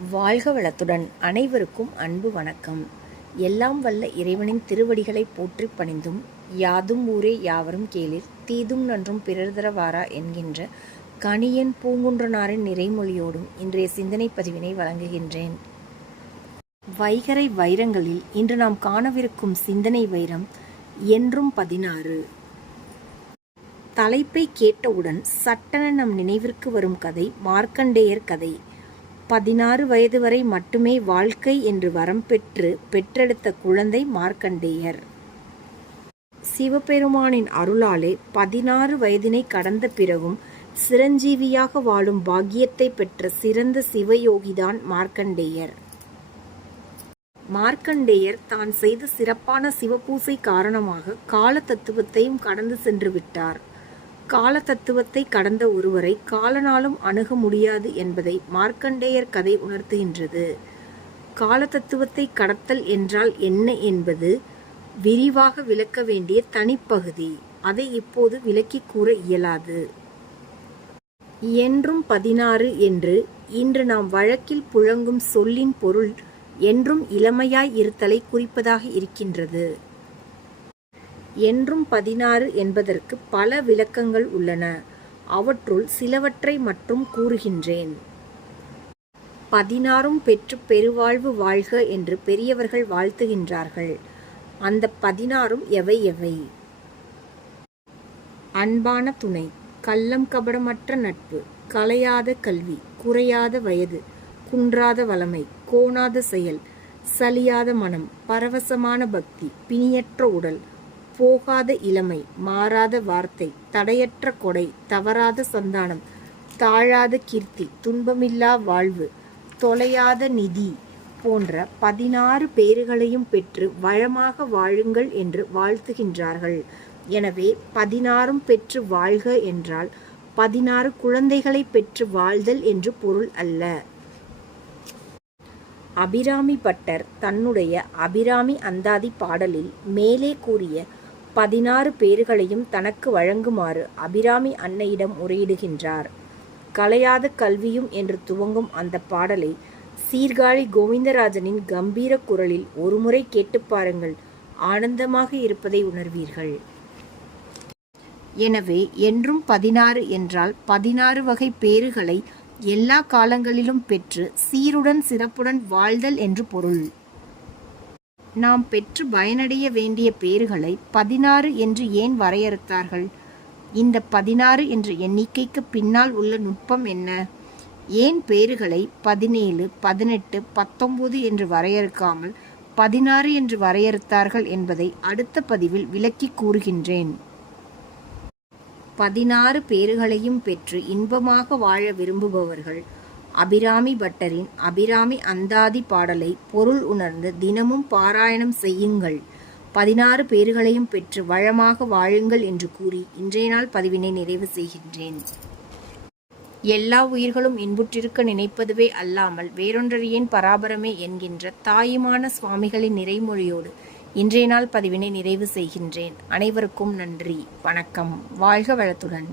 வாழ்க வளத்துடன் அனைவருக்கும் அன்பு வணக்கம். எல்லாம் வல்ல இறைவனின் திருவடிகளை போற்றி பணிந்தும் யாதும் ஊரே யாவரும் கேளிர் தீதும் நன்றும் பிறர்தரவாரா என்கின்ற கணியன் பூங்குன்றனாரின் நிறைமொழியோடும் இன்றைய சிந்தனை பதிவினை வழங்குகின்றேன். வைகறை வைரங்களில் இன்று நாம் காணவிருக்கும் சிந்தனை வைரம் என்றும் 16. தலைப்பை கேட்டவுடன் சட்டென நம் நினைவிற்கு வரும் கதை மார்க்கண்டேயர் கதை. 16 வயது வரை மட்டுமே வாழ்க்கை என்று வரம் பெற்றெடுத்த குழந்தை மார்க்கண்டேயர். சிவபெருமானின் அருளாலே 16 வயதினை கடந்த பிறகும் சிரஞ்சீவியாக வாழும் பாக்கியத்தை பெற்ற சிறந்த சிவயோகிதான் மார்க்கண்டேயர். மார்க்கண்டேயர் தான் செய்த சிறப்பான சிவபூசை காரணமாக கால தத்துவத்தையும் கடந்து சென்று விட்டார். கால தத்துவத்தை கடந்த ஒருவரை காலனாலும் அணுக முடியாது என்பதை மார்க்கண்டேயர் கதை உணர்த்துகின்றது. கால தத்துவத்தை கடத்தல் என்றால் என்ன என்பது விரிவாக விளக்க வேண்டிய தனிப்பகுதி. அதை இப்போது விளக்கி கூற இயலாது. என்றும் 16 என்று இன்று நாம் வழக்கில் புழங்கும் சொல்லின் பொருள் என்றும் இளமையாய் இருத்தலை குறிப்பதாக இருக்கின்றது. என்றும் 16 என்பதற்கு பல விளக்கங்கள் உள்ளன. அவற்றுள் சிலவற்றை மட்டும் கூறுகின்றேன். 16 பெற்று பெருவாழ்வு வாழ்க என்று பெரியவர்கள் வாழ்த்துகின்றார்கள். அந்த 16 எவை எவை? அன்பான துணை, கள்ளம் கபடமற்ற நட்பு, கலையாத கல்வி, குறையாத வயது, குன்றாத வளமை, கோணாத செயல், சலியாத மனம், பரவசமான பக்தி, பிணியற்ற உடல், போகாத இளமை, மாறாத வார்த்தை, தடையற்ற கொடை, தவறாத சந்தானம், தாழாத கீர்த்தி, துன்பமில்லா வாழ்வு, தொலையாத நிதி போன்ற 16 பேறுகளையும் பெற்று வளமாக வாழுங்கள் என்று வாழ்த்துகின்றார்கள். எனவே 16 பெற்று வாழ்க என்றால் 16 குழந்தைகளை பெற்று வாழ்தல் என்று பொருள் அல்ல. அபிராமி பட்டர் தன்னுடைய அபிராமி அந்தாதி பாடலில் மேலே கூறிய 16 பேறுகளையும் தனக்கு வழங்குமாறு அபிராமி அன்னையிடம் முறையிடுகின்றார். கலையாத கல்வியும் என்று துவங்கும் அந்த பாடலை சீர்காழி கோவிந்தராஜனின் கம்பீர குரலில் ஒருமுறை கேட்டு பாருங்கள். ஆனந்தமாக இருப்பதை உணர்வீர்கள். எனவே என்றும் 16 என்றால் 16 வகை பேறுகளை எல்லா காலங்களிலும் பெற்று சீருடன் சிறப்புடன் வாழ்தல் என்று பொருள். நாம் பெற்று பயனடைய வேண்டிய பேறுகளை 16 என்று ஏன் வரையறுத்தார்கள்? இந்த 16 என்ற எண்ணிக்கைக்கு பின்னால் உள்ள நுட்பம் என்ன? ஏன் பேறுகளை 17, 18, 19 என்று வரையறுக்காமல் 16 என்று வரையறுத்தார்கள் என்பதை அடுத்த பதிவில் விளக்கி கூறுகின்றேன். 16 பேறுகளையும் பெற்று இன்பமாக வாழ விரும்புபவர்கள் அபிராமி பட்டரின் அபிராமி அந்தாதி பாடலை பொருள் உணர்ந்து தினமும் பாராயணம் செய்யுங்கள். 16 பேறுகளையும் பெற்று வளமாக வாழுங்கள் என்று கூறி இன்றைய நாள் பதிவினை நிறைவு செய்கின்றேன். எல்லா உயிர்களும் இன்புற்றிருக்க நினைப்பதுவே அல்லாமல் வேறொன்றறியேன் பராபரமே என்கின்ற தாயுமான சுவாமிகளின் நிறைமொழியோடு இன்றைய நாள் பதிவினை நிறைவு செய்கின்றேன். அனைவருக்கும் நன்றி, வணக்கம். வாழ்க வளத்துடன்.